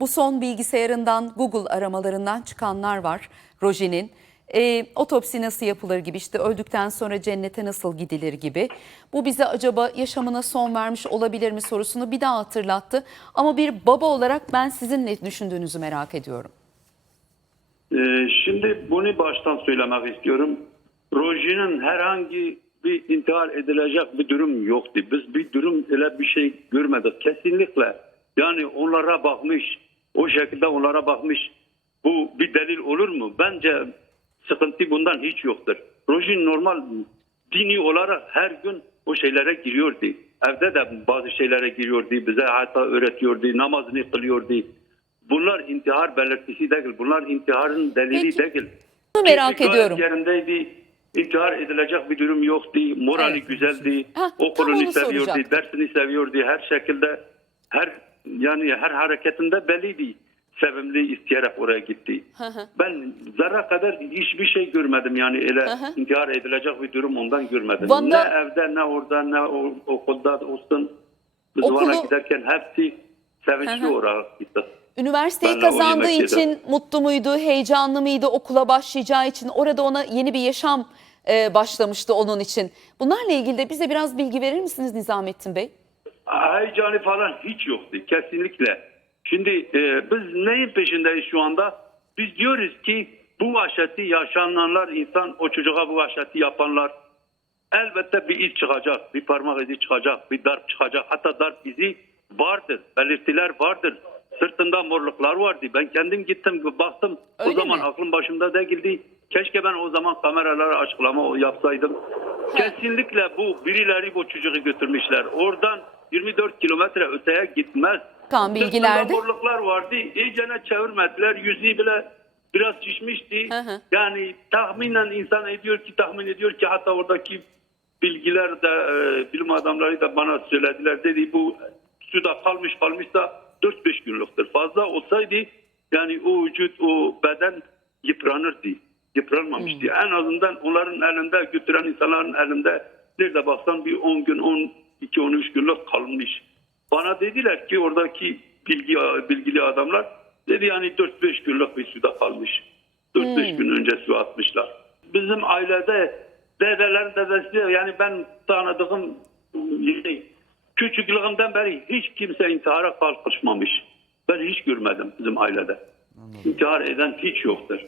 Bu son bilgisayarından Google aramalarından çıkanlar var Roji'nin. E, otopsi nasıl yapılır gibi işte öldükten sonra cennete nasıl gidilir gibi. Bu bize acaba yaşamına son vermiş olabilir mi sorusunu bir daha hatırlattı. Ama bir baba olarak ben sizin ne düşündüğünüzü merak ediyorum. Ee, şimdi bunu baştan söylemek istiyorum. Roji'nin herhangi bir intihar edilecek bir durum yoktu. Biz bir durum öyle bir şey görmedik. Kesinlikle. Yani onlara bakmış, o şekilde onlara bakmış. Bu bir delil olur mu? Bence sıkıntı bundan hiç yoktur. Roji normal dini olarak her gün o şeylere giriyordu. Evde de bazı şeylere giriyordu. Bize hatta öğretiyordu. Namazını kılıyordu. Bunlar intihar belirtisi değil. Bunlar intiharın delili Peki, değil. bunu merak Çünkü ediyorum. Yerindeydi. İntihar edilecek bir durum yoktu. Morali Evet. güzeldi. Tam Okulunu seviyordu. soracaktım. Dersini seviyordu. Her şekilde her yani her hareketinde belliydi. Sevimli isteyerek oraya gitti. Ben zerre kadar hiçbir şey görmedim yani öyle intihar edilecek bir durum ondan görmedim. Van'da- Ne evde ne orada ne o- okulda olsun. Biz Okulu- giderken hepsi sevinçli olarak gitti. Üniversiteyi Ben kazandığı için mutlu muydu, heyecanlı mıydı, okula başlayacağı için orada ona yeni bir yaşam e, başlamıştı onun için. Bunlarla ilgili de bize biraz bilgi verir misiniz Nizamettin Bey? Heyecanı falan hiç yoktu kesinlikle. Şimdi e, biz neyin peşindeyiz şu anda? Biz diyoruz ki bu vahşeti yaşananlar insan o çocuğa bu vahşeti yapanlar elbette bir iz çıkacak, bir parmak izi çıkacak, bir darp çıkacak. Hatta darp izi vardır, belirtiler vardır. Sırtında morluklar vardı. Ben kendim gittim baktım. Öyle o zaman mi? aklım başımda değildi. Keşke ben o zaman kameralara açıklama yapsaydım. Kesinlikle bu birileri bu çocuğu götürmüşler. Oradan 24 kilometre öteye gitmez. Kan bilgilerde. Sırtında morluklar vardı. İyicene çevirmediler. Yüzü bile biraz şişmişti. Hı hı. Yani tahminen insan ediyor ki tahmin ediyor ki hatta oradaki bilgiler de e, bilim adamları da bana söylediler. Dedi bu suda kalmış kalmış da 4-5 günlüktür. Fazla olsaydı yani o vücut o beden yıpranırdı. Yıpranmamıştı. En azından onların elinde götüren insanların elinde nerede baksan bir 10 gün 12-13 günlük kalmış. Bana dediler ki oradaki bilgi bilgili adamlar dedi yani 4-5 günlük bir suda kalmış. 4-5 gün önce su atmışlar. Bizim ailede dedelerin dedesi yani ben tanıdığım küçüklüğümden beri hiç kimse intihara kalkışmamış. Ben hiç görmedim bizim ailede. İntihar eden hiç yoktur.